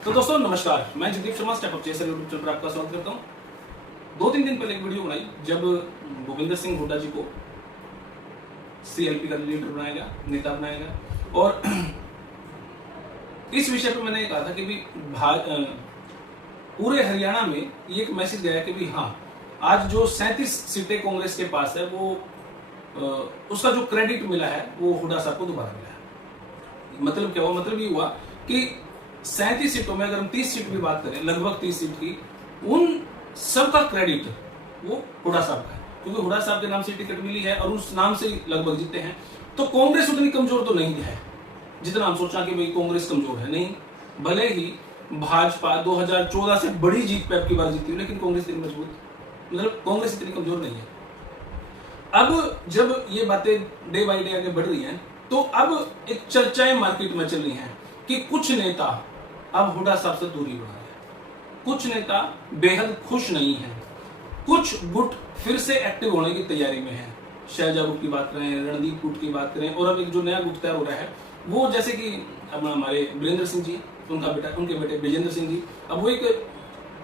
तो दोस्तों नमस्कार, मैं Jagdeep Sharma step up chaser YouTube channel पर आपका स्वागत करता हूं। 2-3 दिन पहले एक वीडियो बनाई जब भूपेंद्र सिंह हुड्डा जी को सीएलपी का लीडर बनाया गया, नेता बनाया गया। और इस विषय पर मैंने कहा था कि भी पूरे हरियाणा में ये एक मैसेज गया कि भी हाँ, आज जो 37 सीटें कांग्रेस के पास है वो उसका जो क्रेडिट मिला है वो हुड्डा साहब को दोबारा मिला है। मतलब क्या हुआ? मतलब ये हुआ कि 37 सीटों में अगर हम 30 सीट की बात करें, लगभग 30 सीट की, उन सब का क्रेडिट वो हुड्डा साहब का है, क्योंकि हुड्डा साहब के नाम से टिकट मिली है और उस नाम से लगभग जीते हैं। तो कांग्रेस उतनी कमजोर तो नहीं है जितना हम सोचा कि भाई कांग्रेस कमजोर है। नहीं, भले ही भाजपा 2014 से बड़ी जीत पे अब की बार जीती, लेकिन कांग्रेस इतनी मजबूत, मतलब कांग्रेस इतनी कमजोर नहीं है। अब जब ये बातें डे बाई डे आगे बढ़ रही हैं, तो अब एक चर्चाएं मार्केट में चल रही हैं कि कुछ नेता अब हुड्डा साहब से दूरी बना रहे हैं, कुछ नेता बेहद खुश नहीं हैं, कुछ गुट फिर से एक्टिव होने की तैयारी में है। शैलजा गुट की बात करें, रणदीप गुट की बात करें, और अब एक जो नया गुट तैयार हो रहा है वो जैसे कि हमारे वीरेंद्र सिंह जी, उनके बेटे विजेंद्र सिंह जी, अब वो एक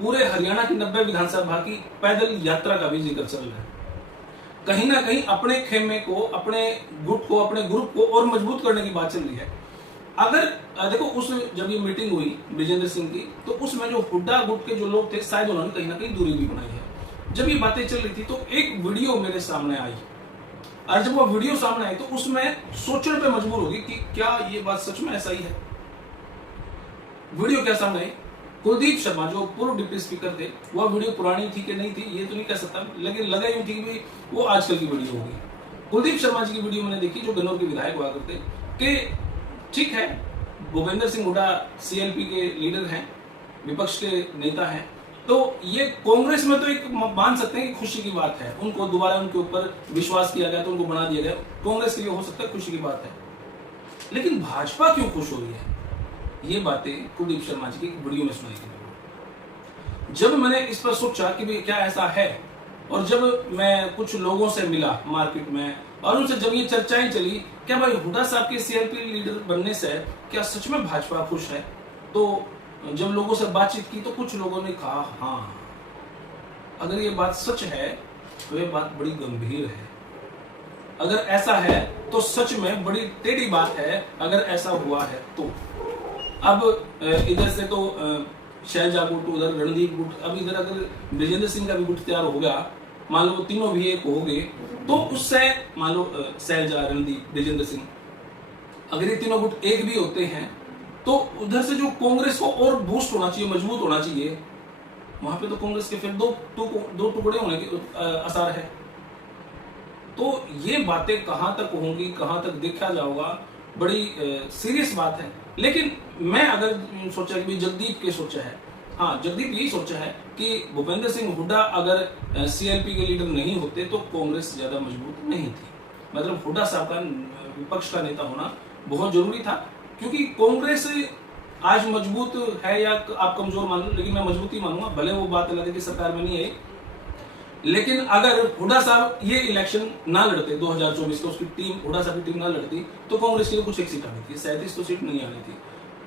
पूरे हरियाणा की 90 विधानसभा की पैदल यात्रा का भी जिक्र चल रहा है। कहीं ना कहीं अपने खेमे को, अपने गुट को, अपने ग्रुप को और मजबूत करने की बात चल रही है। अगर देखो, उस जब ये मीटिंग हुई विजेंद्र सिंह की, तो उसमें जो हुड्डा गुट के जो लोग थे, शायद उन्होंने कहीं ना कहीं दूरी भी बनाई है। जब ये बातें चल रही थी तो एक वीडियो मेरे सामने आई, और जब वो वीडियो सामने आई तो उसमें सोचने पे मजबूर होगी कि क्या ये बात सच में ऐसा ही है। वीडियो क्या सामने आई? कुलदीप शर्मा जो पूर्व डिप्टी स्पीकर थे, वह वीडियो पुरानी थी कि नहीं थी ये तो नहीं कह सकता, लेकिन लगा यूं थी कि वो आजकल की वीडियो होगी। कुलदीप शर्मा जी की वीडियो मैंने देखी, जो गन्नौर के विधायक हुआ करते, कि ठीक है, भूपेंद्र सिंह हुड्डा सीएलपी के लीडर हैं, विपक्ष के नेता हैं, तो ये कांग्रेस में तो एक मान सकते हैं कि खुशी की बात है, उनको दोबारा उनके ऊपर विश्वास किया गया तो उनको बना दिया गया, कांग्रेस के लिए हो सकता है खुशी की बात है। लेकिन भाजपा क्यों खुश हो रही है? ये बातें कुलदीप शर्मा जी की वीडियो में सुनाई गई। जब मैंने इस पर सोचा कि भाई क्या ऐसा है, और जब मैं कुछ लोगों से मिला मार्केट में और उनसे जब ये चर्चाएं चली, क्या भाई हुड्डा साहब के सीएलपी लीडर बनने से क्या सच में भाजपा खुश है, तो जब लोगों से बातचीत की तो कुछ लोगों ने कहा हाँ, अगर ये बात सच है तो ये बात बड़ी गंभीर है, अगर ऐसा है तो सच में बड़ी टेढ़ी बात है, अगर ऐसा हुआ है तो। अब इधर से तो शैलजा गुट, उधर रणदीप गुट, अब इधर अगर विजेंद्र सिंह का भी गुट तैयार हो गया, मान लो तीनों भी एक हो गए, तो उससे मान लो शैलजा, रणदीप, विजेंद्र सिंह, अगर ये तीनों गुट एक भी होते हैं तो उधर से जो कांग्रेस को और बूस्ट होना चाहिए, मजबूत होना चाहिए, वहां पे तो कांग्रेस के फिर दो टुकड़े होने के आसार है। तो ये बातें कहां तक होंगी, कहां तक देखा जाएगा, बड़ी सीरियस बात है। लेकिन मैं अगर सोचा कि जगदीप के सोचा है, हाँ, जगदीप यही सोचा है कि भूपेंद्र सिंह हुड्डा अगर सीएलपी के लीडर नहीं होते तो कांग्रेस ज्यादा मजबूत नहीं थी। मतलब हुड्डा साहब का विपक्ष का नेता होना बहुत जरूरी था, क्योंकि कांग्रेस आज मजबूत है या आप कमजोर मान लो, लेकिन मैं मजबूती मानूंगा, भले वो बात अलग है कि सरकार में नहीं है। लेकिन अगर हुड्डा साहब ये इलेक्शन ना लड़ते 2024 का, उसकी टीम, हुड्डा साहब की टीम ना लड़ती, तो कांग्रेस के लिए कुछ एक सीट आनी थी, 37 तो सीट नहीं आनी थी।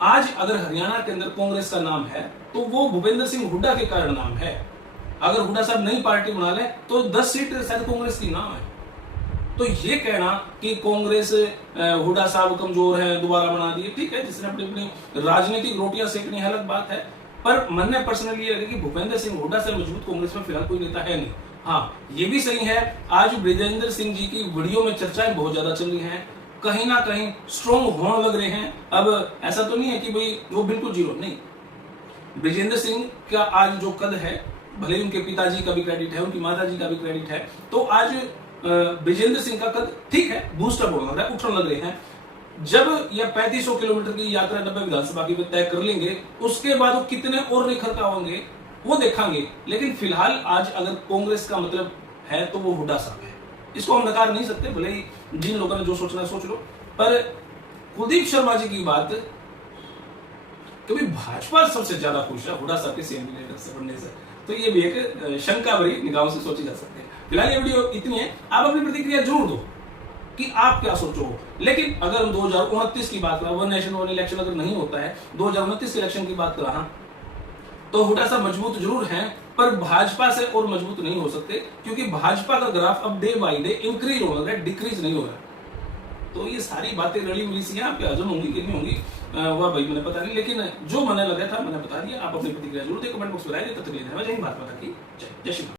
आज अगर हरियाणा के अंदर कांग्रेस का नाम है तो वो भूपेंद्र सिंह हुड्डा के कारण नाम है। अगर हुड्डा साहब नई पार्टी बना ले तो 10 सीट शायद कांग्रेस की नाम है। तो ये कहना कि कांग्रेस हुड्डा साहब कमजोर है, दोबारा बना दिए, ठीक है, जिसने अपनी अपनी राजनीतिक रोटियां सेकनी है, अलग बात है, पर मन में पर्सनली ये लगे कि भूपेंद्र सिंह हुड्डा से मजबूत कांग्रेस में फिलहाल कोई नेता है नहीं। हाँ, ये भी सही है, आज विजेंद्र सिंह जी की वीडियो में चर्चाएं बहुत ज्यादा चल रही हैं, कहीं ना कहीं स्ट्रॉन्ग होने लग रहे हैं। अब ऐसा तो नहीं है कि भाई वो बिल्कुल जीरो, नहीं, विजेंद्र सिंह का आज जो कद है, भले उनके पिताजी का भी क्रेडिट है, उनकी माताजी का भी क्रेडिट है, तो आज विजेंद्र सिंह का कद ठीक है, बूस्टअप होने लग रहा है, उठने लग रहे हैं। जब यह 3500 किलोमीटर की यात्रा 90 विधानसभा की तय कर लेंगे, उसके बाद वो कितने और निखर का होंगे वो देखेंगे। लेकिन फिलहाल आज अगर कांग्रेस का मतलब है तो वो हुड्डा साहब है, इसको हम नकार नहीं सकते, भले ही जिन लोगों ने जो सोचना है सोच लो। पर कुलदीप शर्मा जी की बात, कभी भाजपा सबसे ज्यादा खुश है हुड्डा साहब के सीएम लीडर से बनने से, तो ये भी एक शंका भरी निगाहों से सोची जा सकती है। फिलहाल ये वीडियो इतनी है, आप अपनी प्रतिक्रिया जरूर दो कि आप क्या सोचो। लेकिन अगर हम 2029 की बात करें, वन नेशन वन इलेक्शन अगर नहीं होता है, 2029 इलेक्शन की बात कर रहा, तो हुडा साहब मजबूत जरूर हैं, पर भाजपा से और मजबूत नहीं हो सकते, क्योंकि भाजपा का ग्राफ अब डे बाय डे इंक्रीज होने लगा है, डिक्रीज नहीं हो रहा। तो ये सारी बातें रली मिली सी यहाँ पे हजम होंगी कि नहीं होंगी, वह भाई मैंने पता नहीं, लेकिन जो मैंने लगा था मैंने बता दिया। आप अपनी प्रतिक्रिया जरूर दें कमेंट बॉक्स में, तब तक के लिए धन्यवाद। जय हिंद, भारत माता की जय। जय श्री राम।